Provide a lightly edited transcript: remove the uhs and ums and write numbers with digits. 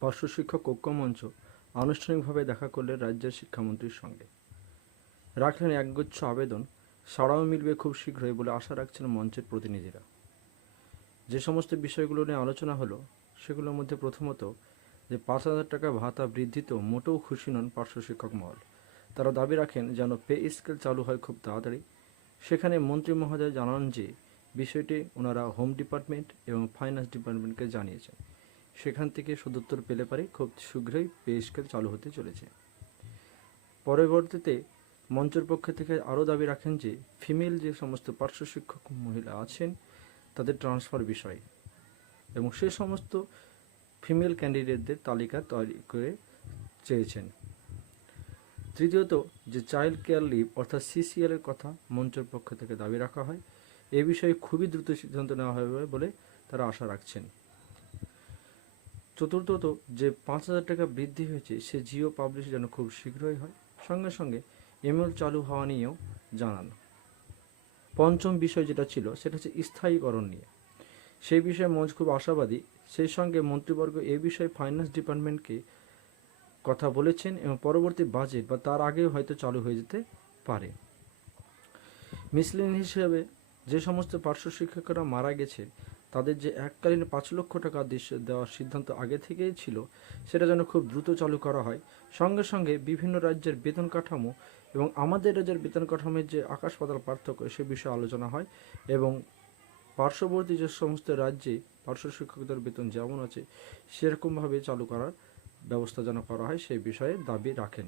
পার্শ্ব শিক্ষক ঐক্য মঞ্চ আনুষ্ঠানিকভাবে দেখা করলেন রাজ্যের শিক্ষামন্ত্রীর সঙ্গে। রাখলেন একগুচ্ছ আবেদন, সাড়াও মিলবে খুব শীঘ্রই বলে আশা রাখছেন মঞ্চের প্রতিনিধিরা। যে সমস্ত বিষয়গুলো নিয়ে আলোচনা হলো সেগুলোর মধ্যে প্রথমত যে 5,000 টাকা ভাতা বৃদ্ধিতেও মোটেও খুশি নন পার্শ্ব শিক্ষক মহল। তারা দাবি রাখেন যেন পে স্কেল চালু হয় খুব তাড়াতাড়ি। সেখানে মন্ত্রী মহোদয় জানান যে বিষয়টি ওনারা হোম ডিপার্টমেন্ট এবং ফাইন্যান্স ডিপার্টমেন্টকে জানিয়েছেন। সেখান থেকে সদুত্তর পেলে পারে খুব শীঘ্রই পে স্কেল চালু হতে চলেছে। পরবর্তীতে মঞ্চের পক্ষ থেকে আরও দাবি রাখেন যে ফিমেল যে সমস্ত পার্শ্ব শিক্ষক মহিলা আছেন তাদের ট্রান্সফার বিষয়ে এবং সে সমস্ত ফিমেল ক্যান্ডিডেটদের তালিকা তৈরি করে চেয়েছেন। তৃতীয়ত যে চাইল্ড কেয়ার লিভ অর্থাৎ সিসিএল এর কথা মঞ্চের পক্ষ থেকে দাবি রাখা হয়। এ বিষয়ে খুবই দ্রুত সিদ্ধান্ত নেওয়া হবে বলে তারা আশা রাখছেন। চতুর্থত যে 5,000 টাকা বৃদ্ধি হয়েছে সে জিও পাবলিশ যেন খুব শীঘ্রই হয়, সঙ্গে সঙ্গে এমএল চালু হওয়া নিয়েও জানান। পঞ্চম বিষয় যেটা ছিল সেটা হচ্ছে স্থায়ীকরণ নিয়ে। সেই বিষয়ে মঞ্চ খুব আশাবাদী। সেই সঙ্গে মন্ত্রীবর্গ এ বিষয়ে ফাইন্যান্স ডিপার্টমেন্টকে কথা বলেছেন এবং পরবর্তী বাজেট বা তার আগেও হয়তো চালু হয়ে যেতে পারে। মিসলেন হিসেবে যে সমস্ত পার্শ্ব শিক্ষকরা মারা গেছে তাদের যে এককালীন 5 লক্ষ টাকা দেওয়ার সিদ্ধান্ত আগে থেকেই ছিল সেটা যেন খুব দ্রুত চালু করা হয়। সঙ্গে সঙ্গে বিভিন্ন রাজ্যের বেতন কাঠামো এবং আমাদের রাজ্যের বেতন কাঠামোর যে আকাশ পাতাল পার্থক্য সে বিষয়ে আলোচনা হয় এবং পার্শ্ববর্তী যে সমস্ত রাজ্যে পার্শ্ব শিক্ষকদের বেতন যেমন আছে সেরকমভাবে চালু করার ব্যবস্থা যেন করা হয় সেই বিষয়ে দাবি রাখেন।